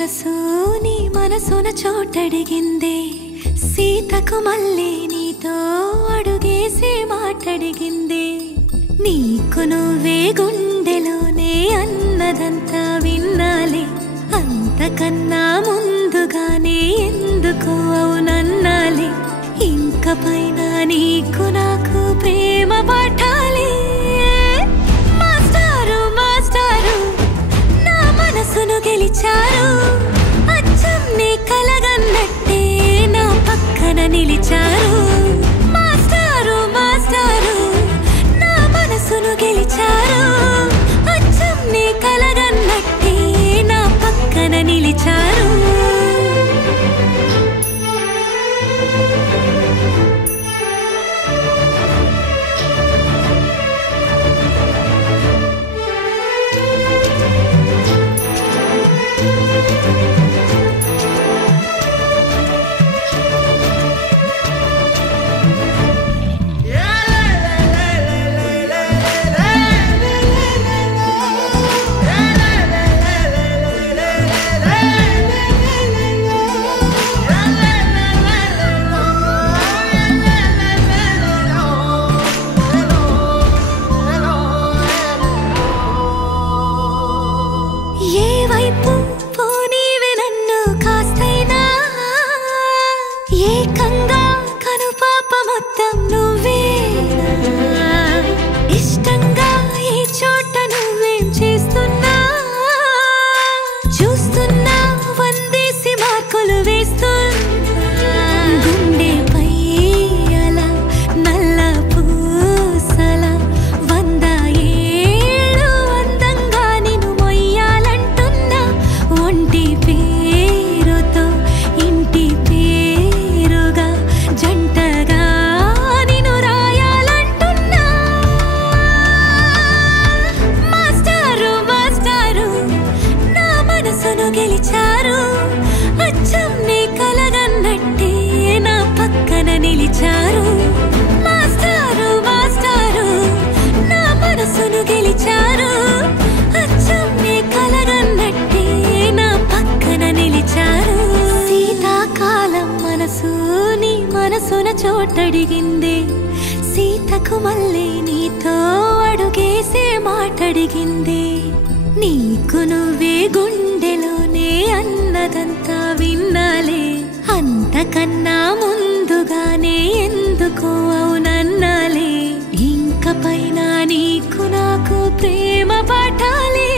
మనసు నీ మనసున చోటడిగిందే సీతకు మళ్ళీ నీతో అడుగేసి మాటడిగిందే నీకు నువ్వే గుండెలోనే అన్నదంతా విన్నాలే అంతకన్నా ముందుగానే ఎందుకు అవునన్నాలే ఇంక పైన నీకు నాకు ప్రేమ పాఠాలే మాస్టారు మాస్టారు నా మనసును గెలిచారు అచ్చం నీ కలగన్నట్టే నా పక్కన నిలిచారు మాస్టారు మాస్టారు నా మనసును గెలిచారు అచ్చం నీ కలగన్నట్టే నా పక్కన నిలిచారు ఏకంగా కనుపాప మొత్తం నువ్వేనా ఇష్టంగా ఈ చోట నువ్వేం చేస్తున్నా చూస్తున్నా వందేసి మార్కులు వేస్తున్నా గుండెపై అలా నల్ల పూసల 100 ఏళ్ళు అందంగా నిన్ను మొయ్యాలంటున్నా ఒంటి పేరుతో ఇంటి జంటగా నిన్ను రాయాలంటున్నా మాస్టారు మాస్టారు నా మనసును గెలిచారు అచ్చం నీ కలగన్నట్టే నా పక్కన నిలిచారు మాస్టారు మాస్టారు నా మనసును గెలిచారు అచ్చం నీ కలగన్నట్టే నా పక్కన నిలిచారు శీతాకాలం మనసు మనసున చోటడిగిందే సీతకు మళ్ళీ నీతో అడుగేసే మాటడిగిందే నీకు నువ్వే గుండెలోనే అన్నదంతా విన్నాలే అంతకన్నా ముందుగానే ఎందుకు అవునన్నాలే ఇంక పైన నీకు నాకు ప్రేమ పాఠాలే